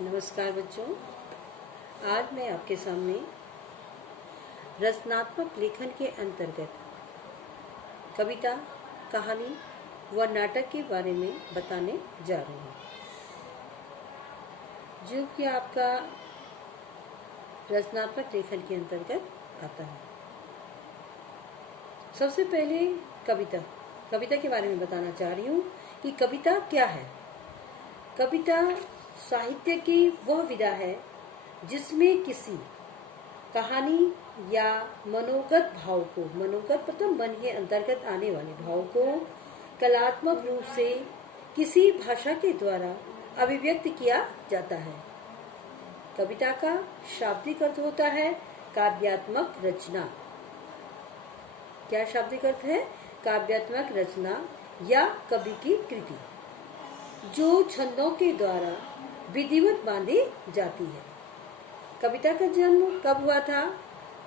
नमस्कार बच्चों, आज मैं आपके सामने रचनात्मक लेखन के अंतर्गत कविता, कहानी व नाटक के बारे में बताने जा रही हूँ, जो कि आपका रचनात्मक लेखन के अंतर्गत आता है। सबसे पहले कविता के बारे में बताना चाह रही हूँ कि कविता क्या है। कविता साहित्य की वह विधा है जिसमें किसी कहानी या मनोगत भाव को, मनोगत मतलब मन के अंतर्गत आने वाले भाव को कलात्मक रूप से किसी भाषा के द्वारा अभिव्यक्त किया जाता है। कविता का शाब्दिक अर्थ होता है काव्यात्मक रचना। क्या शाब्दिक अर्थ है? काव्यात्मक रचना या कवि की कृति जो छंदों के द्वारा विधिवत बांधी जाती है। कविता का जन्म कब हुआ था?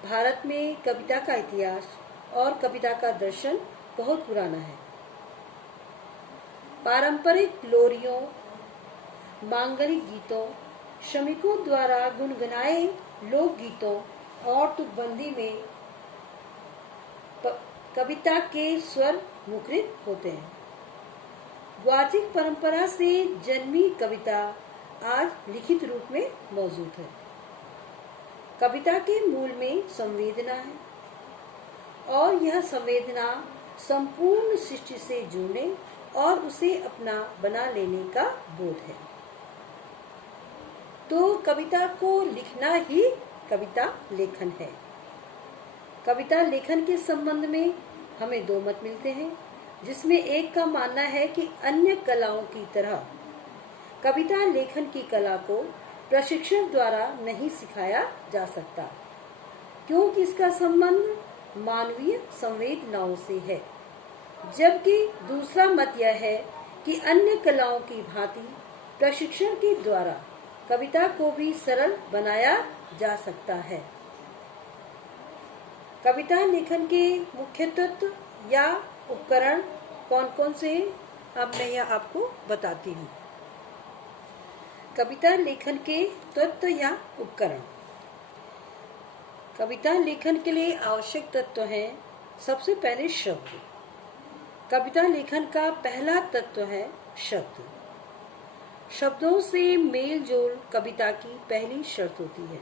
भारत में कविता का इतिहास और कविता का दर्शन बहुत पुराना है। पारंपरिक लोरियों, मांगलिक गीतों, श्रमिकों द्वारा गुनगुनाए लोकगीतों और तुकबंदी में कविता के स्वर मुखरित होते हैं। वाचिक परंपरा से जन्मी कविता आज लिखित रूप में मौजूद है। कविता के मूल में संवेदना है और यह संवेदना संपूर्ण सृष्टि से जुड़ने और उसे अपना बना लेने का बोध है। तो कविता को लिखना ही कविता लेखन है। कविता लेखन के संबंध में हमें दो मत मिलते हैं, जिसमें एक का मानना है कि अन्य कलाओं की तरह कविता लेखन की कला को प्रशिक्षण द्वारा नहीं सिखाया जा सकता, क्योंकि इसका संबंध मानवीय संवेदनाओं से है। जबकि दूसरा मत यह है कि अन्य कलाओं की भांति प्रशिक्षण के द्वारा कविता को भी सरल बनाया जा सकता है। कविता लेखन के मुख्य तत्व या उपकरण कौन कौन से हैं, अब मैं यह आपको बताती हूँ। कविता लेखन के तत्व या उपकरण। कविता लेखन के लिए आवश्यक तत्व हैं, सबसे पहले शब्द। कविता लेखन का पहला तत्व है शब्द। शब्दों से मेल जोल कविता की पहली शर्त होती है।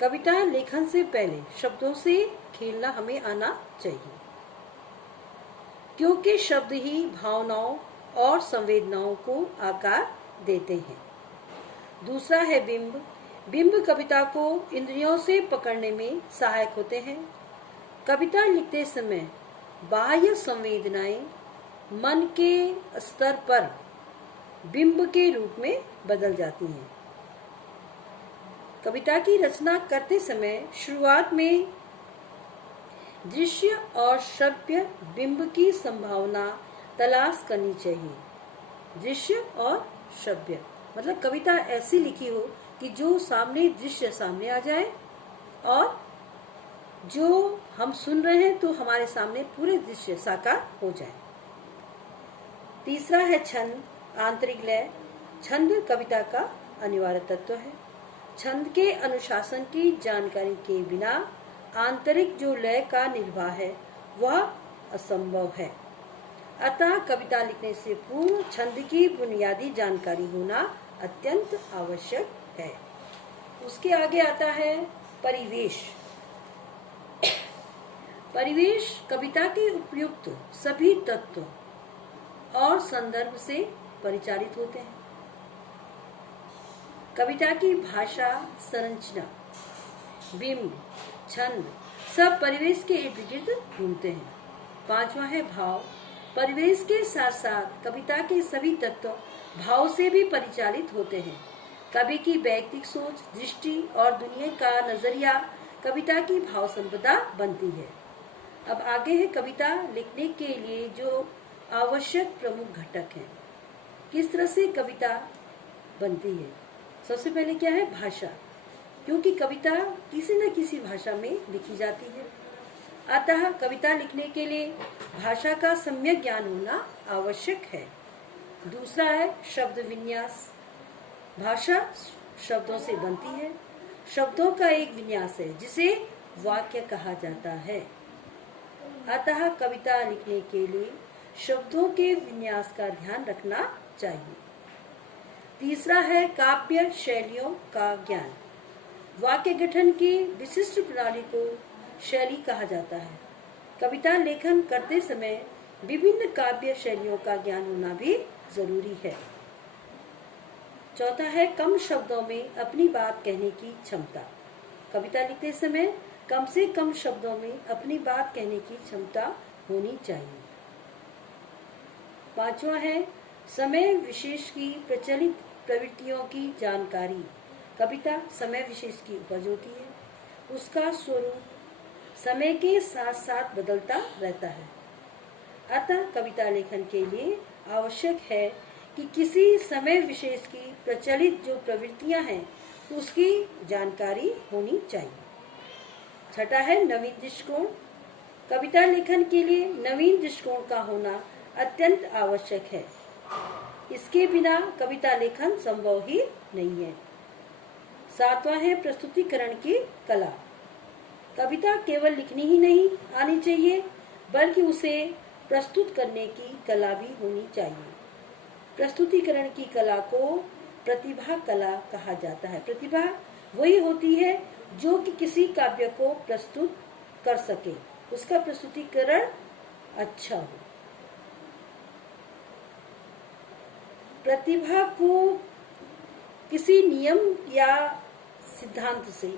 कविता लेखन से पहले शब्दों से खेलना हमें आना चाहिए, क्योंकि शब्द ही भावनाओं और संवेदनाओं को आकार देते हैं। दूसरा है बिंब। बिंब कविता को इंद्रियों से पकड़ने में सहायक होते हैं। कविता लिखते समय बाह्य संवेदनाएं मन के स्तर पर बिंब के रूप में बदल जाती हैं। कविता की रचना करते समय शुरुआत में दृश्य और श्रव्य बिंब की संभावना तलाश करनी चाहिए। दृश्य और श्रव्य मतलब कविता ऐसी लिखी हो कि जो सामने दृश्य सामने आ जाए और जो हम सुन रहे हैं तो हमारे सामने पूरे दृश्य साकार हो जाए। तीसरा है छंद, आंतरिक लय। छंद कविता का अनिवार्य तत्व है। छंद के अनुशासन की जानकारी के बिना आंतरिक जो लय का निर्वाह है वह असंभव है। अतः कविता लिखने से पूर्व छंद की बुनियादी जानकारी होना अत्यंत आवश्यक है। उसके आगे आता है परिवेश। परिवेश कविता के उपयुक्त सभी तत्व और संदर्भ से परिचालित होते हैं। कविता की भाषा, संरचना, बिंब, छंद सब परिवेश के इर्द गिर्द घूमते हैं। पांचवा है भाव। परिवेश के साथ साथ कविता के सभी तत्व भाव से भी परिचालित होते हैं। कवि की वैयक्तिक सोच, दृष्टि और दुनिया का नजरिया कविता की भाव संपदा बनती है। अब आगे है कविता लिखने के लिए जो आवश्यक प्रमुख घटक हैं। किस तरह से कविता बनती है? सबसे पहले क्या है? भाषा, क्योंकि कविता किसी न किसी भाषा में लिखी जाती है। अतः कविता लिखने के लिए भाषा का सम्यक ज्ञान होना आवश्यक है। दूसरा है शब्द विन्यास। भाषा शब्दों से बनती है, शब्दों का एक विन्यास है जिसे वाक्य कहा जाता है। अतः कविता लिखने के लिए शब्दों के विन्यास का ध्यान रखना चाहिए। तीसरा है काव्य शैलियों का ज्ञान। वाक्य गठन की विशिष्ट प्रणाली को शैली कहा जाता है। कविता लेखन करते समय विभिन्न काव्य शैलियों का ज्ञान होना भी जरूरी है। चौथा है कम शब्दों में अपनी बात कहने की क्षमता। कविता लिखते समय कम से कम शब्दों में अपनी बात कहने की क्षमता होनी चाहिए। पांचवा है समय विशेष की प्रचलित प्रवृत्तियों की जानकारी। कविता समय विशेष की उपज होती है, उसका स्वरूप समय के साथ साथ बदलता रहता है। अतः कविता लेखन के लिए आवश्यक है कि किसी समय विशेष की प्रचलित जो प्रवृत्तियां हैं उसकी जानकारी होनी चाहिए। छठा है नवीन दृष्टिकोण। कविता लेखन के लिए नवीन दृष्टिकोण का होना अत्यंत आवश्यक है। इसके बिना कविता लेखन संभव ही नहीं है। सातवां है प्रस्तुतिकरण की कला। कविता केवल लिखनी ही नहीं आनी चाहिए बल्कि उसे प्रस्तुत करने की कला भी होनी चाहिए। प्रस्तुतिकरण की कला को प्रतिभा कला कहा जाता है। प्रतिभा वही होती है जो कि किसी काव्य को प्रस्तुत कर सके, उसका प्रस्तुतिकरण अच्छा हो। प्रतिभा को किसी नियम या सिद्धांत से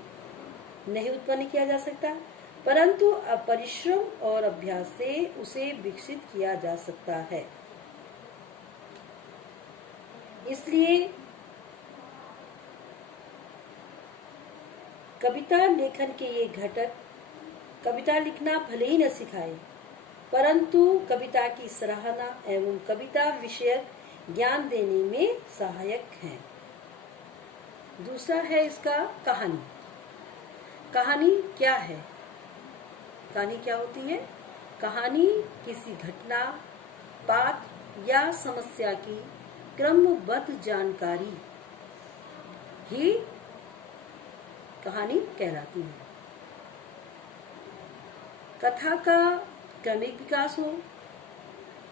नहीं उत्पन्न किया जा सकता, परंतु परिश्रम और अभ्यास से उसे विकसित किया जा सकता है। इसलिए कविता लेखन के ये घटक कविता लिखना भले ही न सिखाए, परंतु कविता की सराहना एवं कविता विषयक ज्ञान देने में सहायक हैं। दूसरा है इसका कहानी। कहानी क्या है? कहानी क्या होती है? कहानी किसी घटना, बात या समस्या की क्रमबद्ध जानकारी ही कहानी कहलाती है। कथा का क्रमिक विकास हो,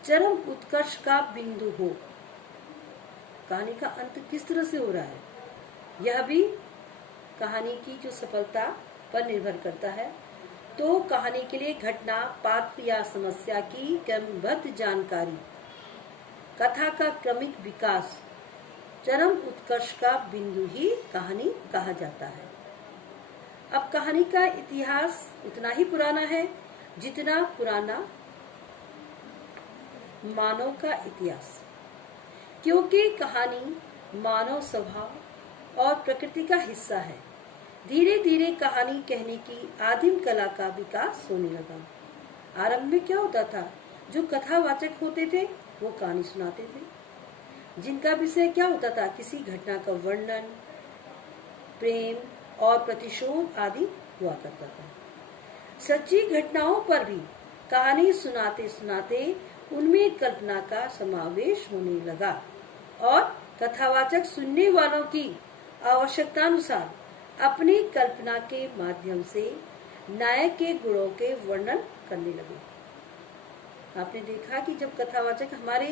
चरम उत्कर्ष का बिंदु हो। कहानी का अंत किस तरह से हो रहा है, यह भी कहानी की जो सफलता पर निर्भर करता है। तो कहानी के लिए घटना, पात्र या समस्या की क्रमबद्ध जानकारी, कथा का क्रमिक विकास, चरम उत्कर्ष का बिंदु ही कहानी कहा जाता है। अब कहानी का इतिहास उतना ही पुराना है जितना पुराना मानव का इतिहास, क्योंकि कहानी मानव स्वभाव और प्रकृति का हिस्सा है। धीरे धीरे कहानी कहने की आदिम कला का विकास होने लगा। आरंभ में क्या होता था? जो कथावाचक होते थे वो कहानी सुनाते थे, जिनका विषय क्या होता था? किसी घटना का वर्णन, प्रेम और प्रतिशोध आदि हुआ करता था। सच्ची घटनाओं पर भी कहानी सुनाते सुनाते उनमें कल्पना का समावेश होने लगा और कथावाचक सुनने वालों की आवश्यकता अनुसार अपनी कल्पना के माध्यम से नायक के गुणों के वर्णन करने लगे। आपने देखा कि जब कथावाचक, हमारे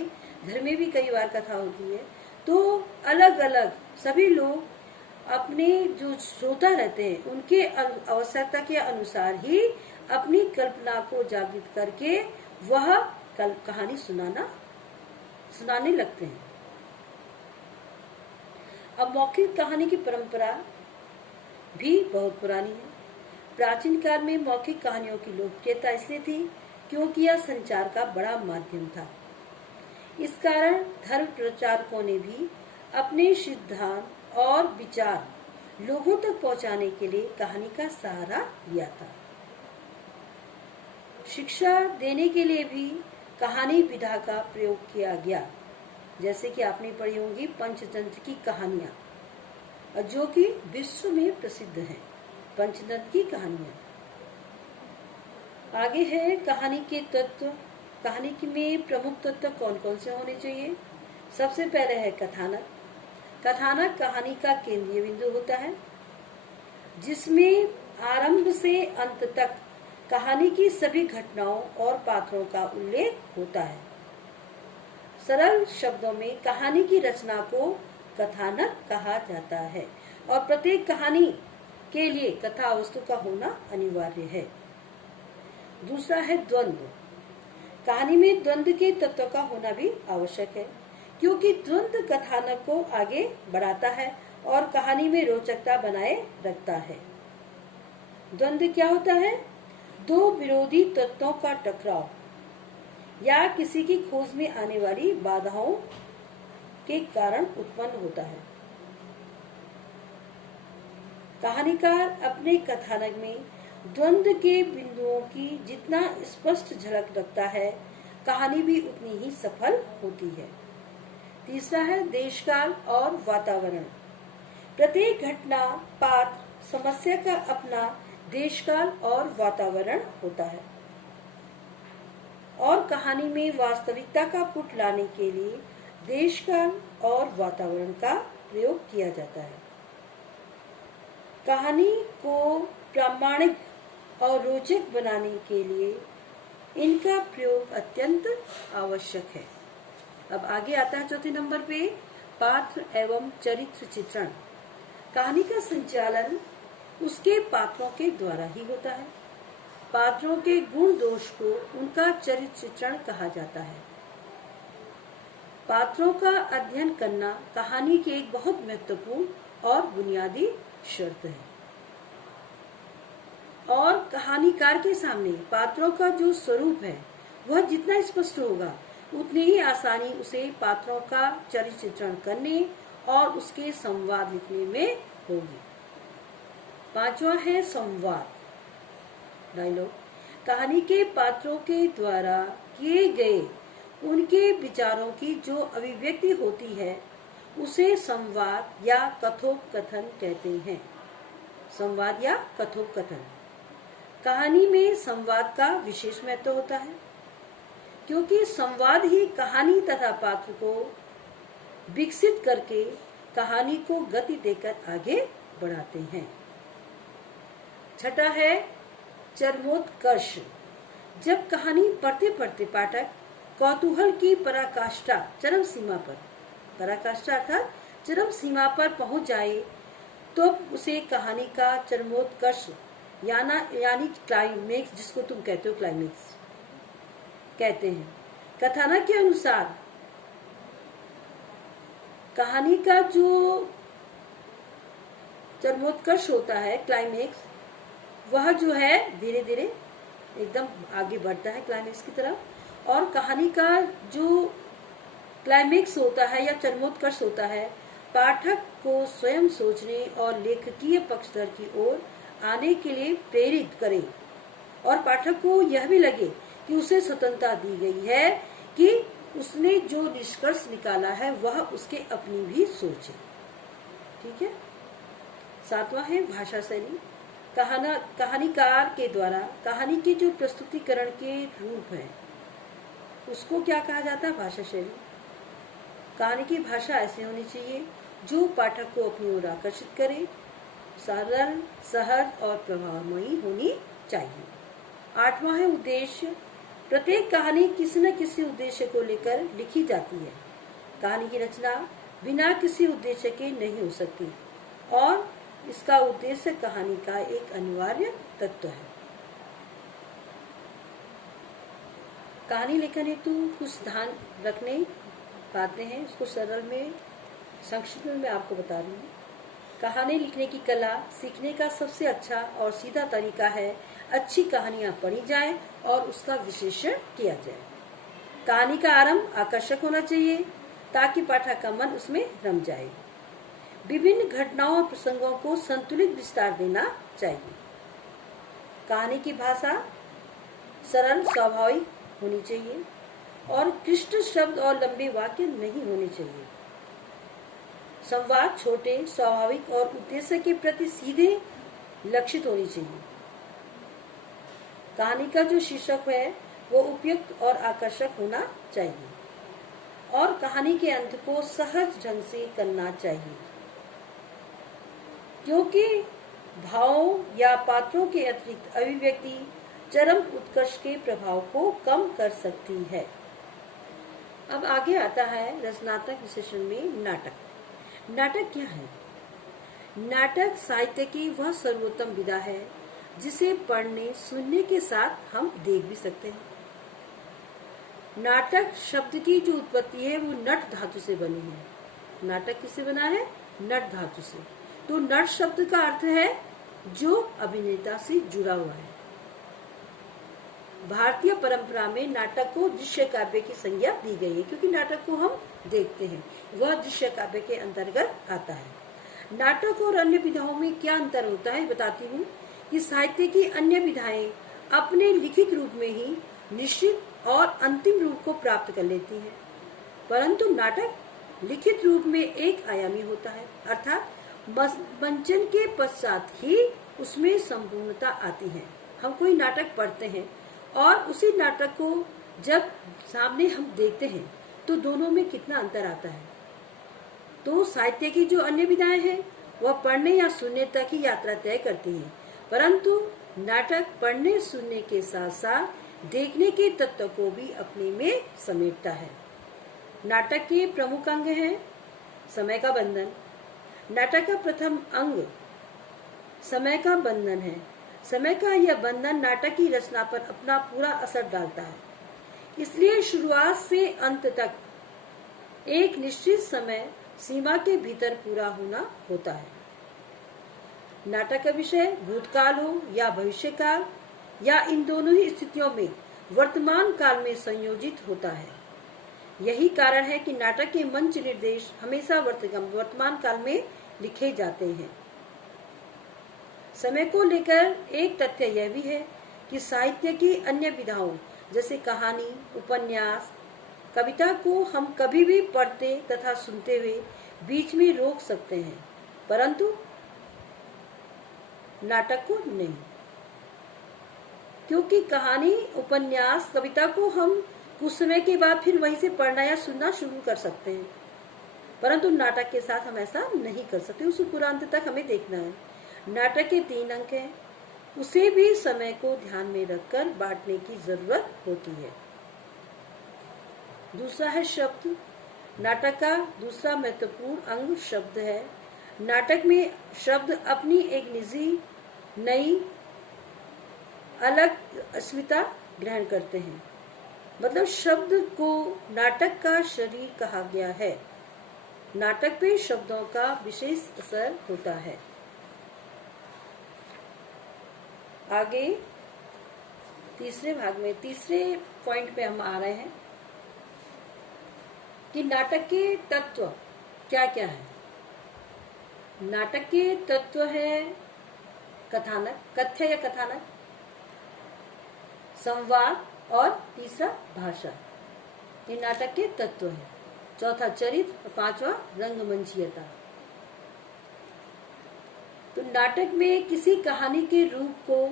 घर में भी कई बार कथा होती है, तो अलग अलग सभी लोग अपने जो श्रोता रहते हैं उनके आवश्यकता के अनुसार ही अपनी कल्पना को जागृत करके वह कहानी सुनाने लगते हैं। अब मौखिक कहानी की परंपरा भी बहुत पुरानी है। प्राचीन काल में मौखिक कहानियों की लोकप्रियता इसलिए थी क्योंकि यह संचार का बड़ा माध्यम था। इस कारण धर्म प्रचारकों ने भी अपने सिद्धांत और विचार लोगों तक पहुंचाने के लिए कहानी का सहारा लिया था। शिक्षा देने के लिए भी कहानी विधा का प्रयोग किया गया, जैसे कि आपने पढ़ी होंगी पंचतंत्र की कहानियां, जो कि विश्व में प्रसिद्ध हैं। पंचतंत्र की कहानियां। आगे है कहानी के तत्व। कहानी में प्रमुख तत्व कौन कौन से होने चाहिए? सबसे पहले है कथानक। कथानक कहानी का केंद्रीय बिंदु होता है, जिसमें आरंभ से अंत तक कहानी की सभी घटनाओं और पात्रों का उल्लेख होता है। सरल शब्दों में कहानी की रचना को कथानक कहा जाता है और प्रत्येक कहानी के लिए कथा वस्तु का होना अनिवार्य है। दूसरा है द्वंद्व। कहानी में द्वंद्व के तत्व का होना भी आवश्यक है, क्योंकि द्वंद्व कथानक को आगे बढ़ाता है और कहानी में रोचकता बनाए रखता है। द्वंद्व क्या होता है? दो विरोधी तत्वों का टकराव या किसी की खोज में आने वाली बाधाओं के कारण उत्पन्न होता है। कहानीकार अपने कथानक में द्वंद्व के बिंदुओं की जितना स्पष्ट झलक रखता है, कहानी भी उतनी ही सफल होती है। तीसरा है देशकाल और वातावरण। प्रत्येक घटना, पात्र, समस्या का अपना देशकाल और वातावरण होता है और कहानी में वास्तविकता का पुट लाने के लिए देशकाल और वातावरण का प्रयोग किया जाता है। कहानी को प्रामाणिक और रोचक बनाने के लिए इनका प्रयोग अत्यंत आवश्यक है। अब आगे आता है चौथे नंबर पे पात्र एवं चरित्र चित्रण। कहानी का संचालन उसके पात्रों के द्वारा ही होता है। पात्रों के गुण दोष को उनका चरित्र चित्रण कहा जाता है। पात्रों का अध्ययन करना कहानी की एक बहुत महत्वपूर्ण और बुनियादी शर्त है और कहानीकार के सामने पात्रों का जो स्वरूप है वह जितना स्पष्ट होगा, उतनी ही आसानी उसे पात्रों का चरित्र चित्रण करने और उसके संवाद लिखने में होगी। पांचवा है संवाद, डायलॉग। कहानी के पात्रों के द्वारा किए गए उनके विचारों की जो अभिव्यक्ति होती है उसे संवाद या कथोपकथन कहते हैं। संवाद या कथोपकथन। कहानी में संवाद का विशेष महत्व होता है, क्योंकि संवाद ही कहानी तथा पात्र को विकसित करके कहानी को गति देकर आगे बढ़ाते हैं। छठा है चरमोत्कर्ष। जब कहानी पढ़ते पढ़ते पाठक कौतूहल की पराकाष्ठा चरम सीमा पर, पराकाष्ठा अर्थात चरम सीमा पर पहुंच जाए तो उसे कहानी का चरमोत्कर्ष यानी क्लाइमेक्स, जिसको तुम कहते हो क्लाइमेक्स कहते हैं। कथानक के अनुसार कहानी का जो चरमोत्कर्ष होता है, क्लाइमेक्स, वह जो है धीरे धीरे एकदम आगे बढ़ता है क्लाइमेक्स की तरफ। और कहानी का जो क्लाइमेक्स होता है या चरमोत्कर्ष होता है, पाठक को स्वयं सोचने और लेखकीय पक्षधर की ओर आने के लिए प्रेरित करे और पाठक को यह भी लगे कि उसे स्वतंत्रता दी गई है कि उसने जो निष्कर्ष निकाला है वह उसके अपनी भी सोच है। ठीक है। सातवां है भाषा शैली। कहानीकार के द्वारा कहानी के जो प्रस्तुतिकरण के रूप है उसको क्या कहा जाता है? भाषा शैली। कहानी की भाषा ऐसी होनी चाहिए जो पाठक को अपनी ओर आकर्षित करे, सरल, सहज और प्रभावमयी होनी चाहिए। आठवां है उद्देश्य। प्रत्येक कहानी किसी न किसी उद्देश्य को लेकर लिखी जाती है। कहानी की रचना बिना किसी उद्देश्य के नहीं हो सकती और इसका उद्देश्य कहानी का एक अनिवार्य तत्व है। कहानी लेखन हेतु कुछ ध्यान रखने बातें हैं, उसको सरल में संक्षिप्त में मैं आपको बता रही हूँ। कहानी लिखने की कला सीखने का सबसे अच्छा और सीधा तरीका है अच्छी कहानियां पढ़ी जाएं और उसका विश्लेषण किया जाए। कहानी का आरंभ आकर्षक होना चाहिए ताकि पाठक का मन उसमें रम जाए। विभिन्न घटनाओं और प्रसंगों को संतुलित विस्तार देना चाहिए। कहानी की भाषा सरल, स्वाभाविक होनी चाहिए और क्लिष्ट शब्द और लंबे वाक्य नहीं होने चाहिए। संवाद छोटे, स्वाभाविक और उद्देश्य के प्रति सीधे लक्षित होनी चाहिए। कहानी का जो शीर्षक है वो उपयुक्त और आकर्षक होना चाहिए। और कहानी के अंत को सहज ढंग से करना चाहिए, क्योंकि भावों या पात्रों के अतिरिक्त अभिव्यक्ति चरम उत्कर्ष के प्रभाव को कम कर सकती है। अब आगे आता है रचनात्मक विश्लेषण में नाटक। नाटक क्या है? नाटक साहित्य की वह सर्वोत्तम विधा है जिसे पढ़ने सुनने के साथ हम देख भी सकते हैं। नाटक शब्द की जो उत्पत्ति है वो नट धातु से बनी है। नाटक किससे बना है? नट धातु से। तो नट शब्द का अर्थ है जो अभिनेता से जुड़ा हुआ है। भारतीय परंपरा में नाटक को दृश्य काव्य की संज्ञा दी गई है, क्योंकि नाटक को हम देखते हैं, वह दृश्य काव्य के अंतर्गत आता है। नाटक और अन्य विधाओं में क्या अंतर होता है बताती हूँ कि साहित्य की अन्य विधाएं अपने लिखित रूप में ही निश्चित और अंतिम रूप को प्राप्त कर लेती हैं, परंतु नाटक लिखित रूप में एक आयामी होता है, अर्थात मंचन के पश्चात ही उसमें संपूर्णता आती है। हम कोई नाटक पढ़ते हैं और उसी नाटक को जब सामने हम देखते हैं तो दोनों में कितना अंतर आता है। तो साहित्य की जो अन्य विधाएं हैं वह पढ़ने या सुनने तक ही यात्रा तय करती हैं, परंतु नाटक पढ़ने सुनने के साथ साथ देखने के तत्व को भी अपने में समेटता है। नाटक के प्रमुख अंग हैं समय का बंधन। नाटक का प्रथम अंग समय का बंधन है। समय का यह बंधन नाटक की रचना पर अपना पूरा असर डालता है, इसलिए शुरुआत से अंत तक एक निश्चित समय सीमा के भीतर पूरा होना होता है। नाटक का विषय भूतकाल हो या भविष्यकाल या इन दोनों ही स्थितियों में वर्तमान काल में संयोजित होता है। यही कारण है कि नाटक के मंच निर्देश हमेशा वर्तमान काल में लिखे जाते हैं। समय को लेकर एक तथ्य यह भी है कि साहित्य की अन्य विधाओं जैसे कहानी, उपन्यास, कविता को हम कभी भी पढ़ते तथा सुनते हुए बीच में रोक सकते हैं, परंतु नाटक को नहीं, क्योंकि कहानी, उपन्यास, कविता को हम कुछ समय के बाद फिर वहीं से पढ़ना या सुनना शुरू कर सकते हैं, परंतु नाटक के साथ हम ऐसा नहीं कर सकते। उसे पूरा अंत तक हमें देखना है। नाटक के 3 अंक हैं, उसे भी समय को ध्यान में रखकर बांटने की जरूरत होती है। दूसरा है शब्द। नाटक का दूसरा महत्वपूर्ण अंग शब्द है। नाटक में शब्द अपनी एक निजी, नई, अलग अस्मिता ग्रहण करते हैं। मतलब शब्द को नाटक का शरीर कहा गया है। नाटक पे शब्दों का विशेष असर होता है। आगे तीसरे भाग में तीसरे पॉइंट पे हम आ रहे हैं कि नाटक के तत्व क्या क्या है। नाटक के तत्व है कथानक, कथ्य या कथानक, संवाद और तीसरा भाषा। ये नाटक के तत्व है। चौथा चरित्र और पांचवा रंगमंचीयता। तो नाटक में किसी कहानी के रूप को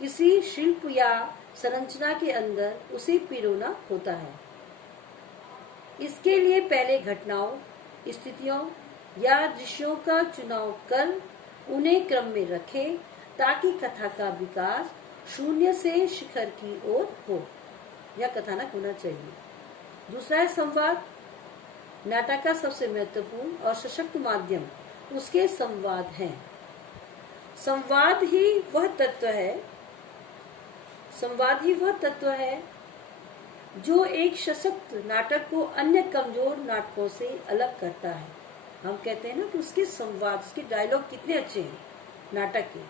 किसी शिल्प या संरचना के अंदर उसे पिरोना होता है। इसके लिए पहले घटनाओं, स्थितियों या दृश्यों का चुनाव कर उन्हें क्रम में रखे ताकि कथा का विकास शून्य से शिखर की ओर हो। यह कथानक होना चाहिए। दूसरा है संवाद। नाटक का सबसे महत्वपूर्ण और सशक्त माध्यम उसके संवाद हैं। संवाद ही वह तत्व है जो एक सशक्त नाटक को अन्य कमजोर नाटकों से अलग करता है। हम कहते हैं ना कि उसके संवाद, उसके डायलॉग कितने अच्छे हैं नाटक के।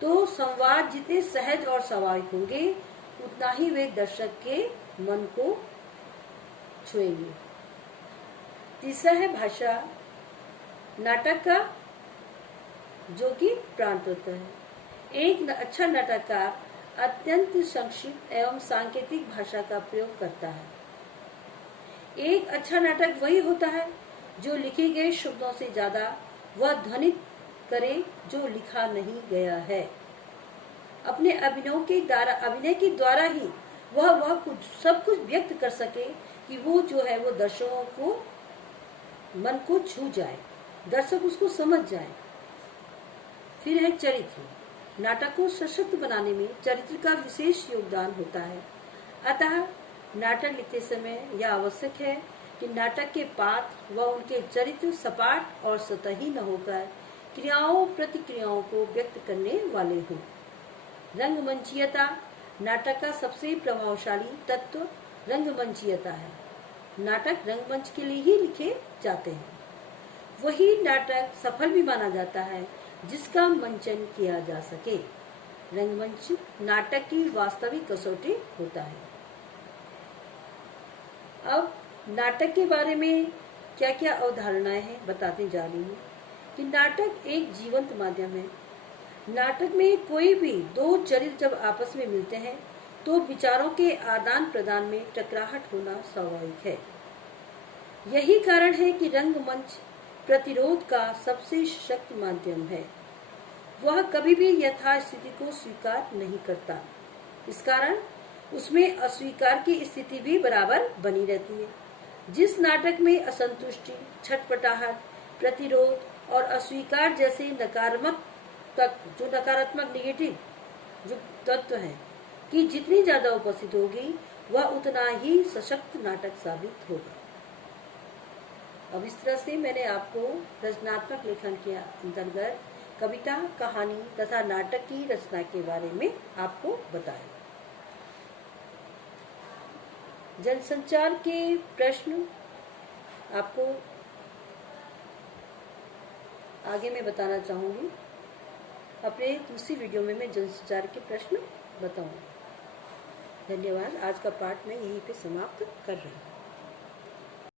तो संवाद जितने सहज और स्वाभाविक होंगे उतना ही वे दर्शक के मन को छुएंगे। तीसरा है भाषा। नाटक का जो कि प्राण तत्व है। एक अच्छा नाटककार अत्यंत संक्षिप्त एवं सांकेतिक भाषा का प्रयोग करता है। एक अच्छा नाटक वही होता है जो लिखे गए शब्दों से ज्यादा वह ध्वनित करे जो लिखा नहीं गया है। अपने अभिनय के द्वारा ही वह सब कुछ व्यक्त कर सके कि वो जो है वो दर्शकों को मन को छू जाए, दर्शक उसको समझ जाए। फिर है चरित्र। नाटक को सशक्त बनाने में चरित्र का विशेष योगदान होता है। अतः नाटक लिखते समय यह आवश्यक है कि नाटक के पात्र व उनके चरित्र सपाट और सतही न होकर क्रियाओं प्रतिक्रियाओं को व्यक्त करने वाले हों। रंगमंचीयता। नाटक का सबसे प्रभावशाली तत्व रंगमंचीयता है। नाटक रंगमंच के लिए ही लिखे जाते हैं। वही नाटक सफल भी माना जाता है जिसका मंचन किया जा सके। रंगमंच नाटक की वास्तविक कसौटी होता है। अब नाटक के बारे में क्या क्या अवधारणाएं हैं बताते जा रही हूँ कि नाटक एक जीवंत माध्यम है। नाटक में कोई भी दो चरित्र जब आपस में मिलते हैं तो विचारों के आदान प्रदान में टकराहट होना स्वाभाविक है। यही कारण है कि रंगमंच प्रतिरोध का सबसे सशक्त माध्यम है। वह कभी भी यथास्थिति को स्वीकार नहीं करता। इस कारण उसमें अस्वीकार की स्थिति भी बराबर बनी रहती है। जिस नाटक में असंतुष्टि, छटपटाहट, प्रतिरोध और अस्वीकार जैसे नकारात्मक नेगेटिव जो तत्व हैं कि जितनी ज्यादा उपस्थित होगी वह उतना ही सशक्त नाटक साबित होगा। अब इस तरह से मैंने आपको रचनात्मक लेखन के अंतर्गत कविता, कहानी तथा नाटक की रचना के बारे में आपको बताया। जनसंचार के प्रश्न आपको आगे मैं बताना चाहूंगी। अपने दूसरी वीडियो में मैं जनसंचार के प्रश्न बताऊंगी। धन्यवाद। आज का पाठ मैं यहीं पे समाप्त कर रही हूँ।